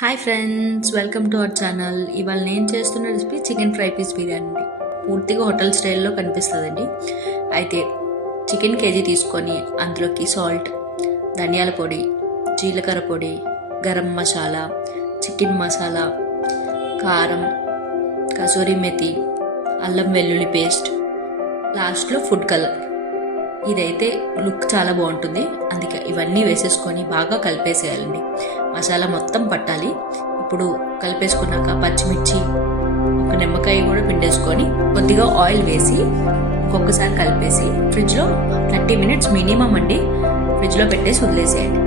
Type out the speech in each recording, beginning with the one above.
Hi friends, welcome to our channel. ఇవాళ నేను చేస్తున్న recipe chicken fry piece biryani అండి. పూర్తిగా హోటల్ స్టైల్లో కనిపిస్తుందండి. అయితే చికెన్ కేజీ తీసుకొని అందులోకి సాల్ట్, ధనియాల పొడి, జీలకర్ర పొడి, గరం మసాలా, చికెన్ మసాలా, కారం, కసూరి మెతి, అల్లం వెల్లుల్లి పేస్ట్, లాస్ట్లో ఫుడ్ కలర్. ఇదైతే లుక్ చాలా బాగుంటుంది. అందుకే ఇవన్నీ వేసేసుకొని బాగా కలిపేసేయాలండి. మసాలా మొత్తం పట్టాలి. ఇప్పుడు కలిపేసుకున్నాక పచ్చిమిర్చి, ఒక నిమ్మకాయ కూడా పిండేసుకొని కొద్దిగా ఆయిల్ వేసి ఒక్కొక్కసారి కలిపేసి ఫ్రిడ్జ్లో 30 మినిట్స్ మినిమం అండి ఫ్రిడ్జ్లో పెట్టేసి వదిలేసేయండి.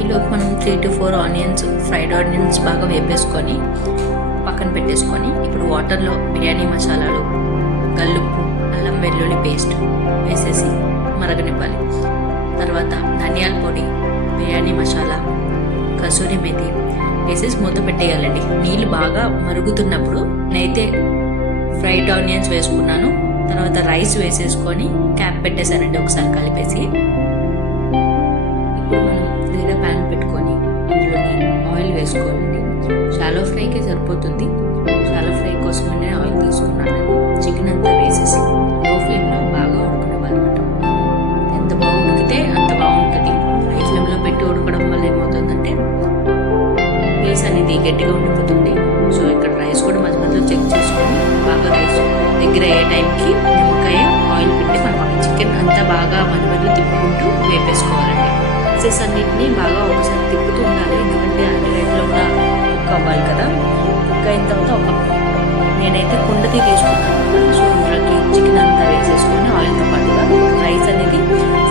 ఈలోపు మనం 3 to 4 ఆనియన్స్, ఫ్రైడ్ ఆనియన్స్ బాగా వేపేసుకొని పక్కన పెట్టేసుకొని ఇప్పుడు వాటర్లో బిర్యానీ మసాలాలు, గల్లుప్పు, అల్లం వెల్లుల్లి పేస్ట్ వేసేసి మరగనివ్వాలి. తర్వాత ధనియాల పొడి, బిర్యానీ మసాలా, కసూరి మెతి వేసేసి మూత పెట్టేయాలండి. నీళ్ళు బాగా మరుగుతున్నప్పుడు నేనైతే ఫ్రైడ్ ఆనియన్స్ వేసుకున్నాను. తర్వాత రైస్ వేసేసుకొని క్యాప్ పెట్టేశానండి ఒకసారి కలిపేసి. ఇప్పుడు మనం వేరే ప్యాన్ పెట్టుకొని అందులోని ఆయిల్ వేసుకోవాలండి. షాలో ఫ్రైకి సరిపోతుంది. షాలో ఫ్రై కోసం నేను ఆయిల్ తీసుకున్నాను. చికెన్ అంతా వేసేసి లో ఫ్లేమ్లో బాగా ఉడకనివ్వాలన్నమాట. ఎంత బాగా ఉడికితే అంత బాగుంటుంది. హై ఫ్లేమ్లో పెట్టి ఉడకడం వల్ల ఏమవుతుందంటే పీస్ అనేది గట్టిగా ఉండిపోతుంది. సో ఇక్కడ రైస్ కూడా మధ్య మధ్యలో చెక్ చేసుకొని బాగా రైస్ దగ్గర అయ్యే టైంకి నిమ్మకాయ ఆయిల్ పెట్టి మనం చికెన్ అంతా బాగా మధ్య మధ్యలో తిప్పుకుంటూ వేపేసుకోవాలండి. పీసెస్ అన్నింటినీ బాగా ఒకసారి తిప్పుతూ ఉండాలి. ఎందుకంటే అన్ని రేట్లో కూడా కుక్ అవ్వాలి కదా. కుక్ అయిన తర్వాత నేనైతే కుండతి తీసుకున్నాను. సో అందులోకి చికెన్ అంతా వేసేసుకొని ఆయిల్తో పాటుగా రైస్ అనేది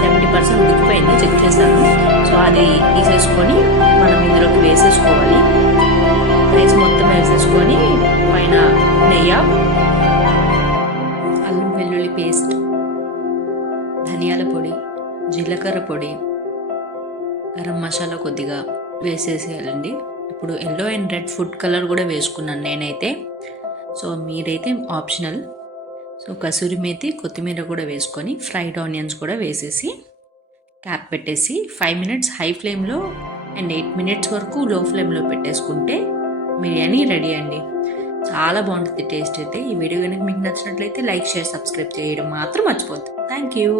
70% ఉడికిపోయింది, చెక్ చేశాను. సో అది తీసేసుకొని మనం ఇందులోకి వేసేసుకోవాలి. రైస్ మొత్తం వేసేసుకొని పైన నెయ్యి, అల్లం వెల్లుల్లి పేస్ట్, ధనియాల పొడి, జీలకర్ర పొడి, గరం మసాలా కొద్దిగా వేసేసేయాలండి. ఇప్పుడు yellow and red food colour కూడా వేసుకున్నాను నేనైతే. సో మీరైతే ఆప్షనల్. సో కసూరి మేతి, కొత్తిమీర కూడా వేసుకొని ఫ్రైడ్ ఆనియన్స్ కూడా వేసేసి క్యాప్ పెట్టేసి 5 మినిట్స్ హై ఫ్లేమ్లో అండ్ 8 మినిట్స్ వరకు లో ఫ్లేమ్లో పెట్టేసుకుంటే బిర్యానీ రెడీ అండి. చాలా బాగుంటుంది టేస్ట్ అయితే. ఈ వీడియో కనుక మీకు నచ్చినట్లయితే లైక్, షేర్, సబ్స్క్రైబ్ చేయడం మాత్రం మర్చిపోద్దు. Thank you.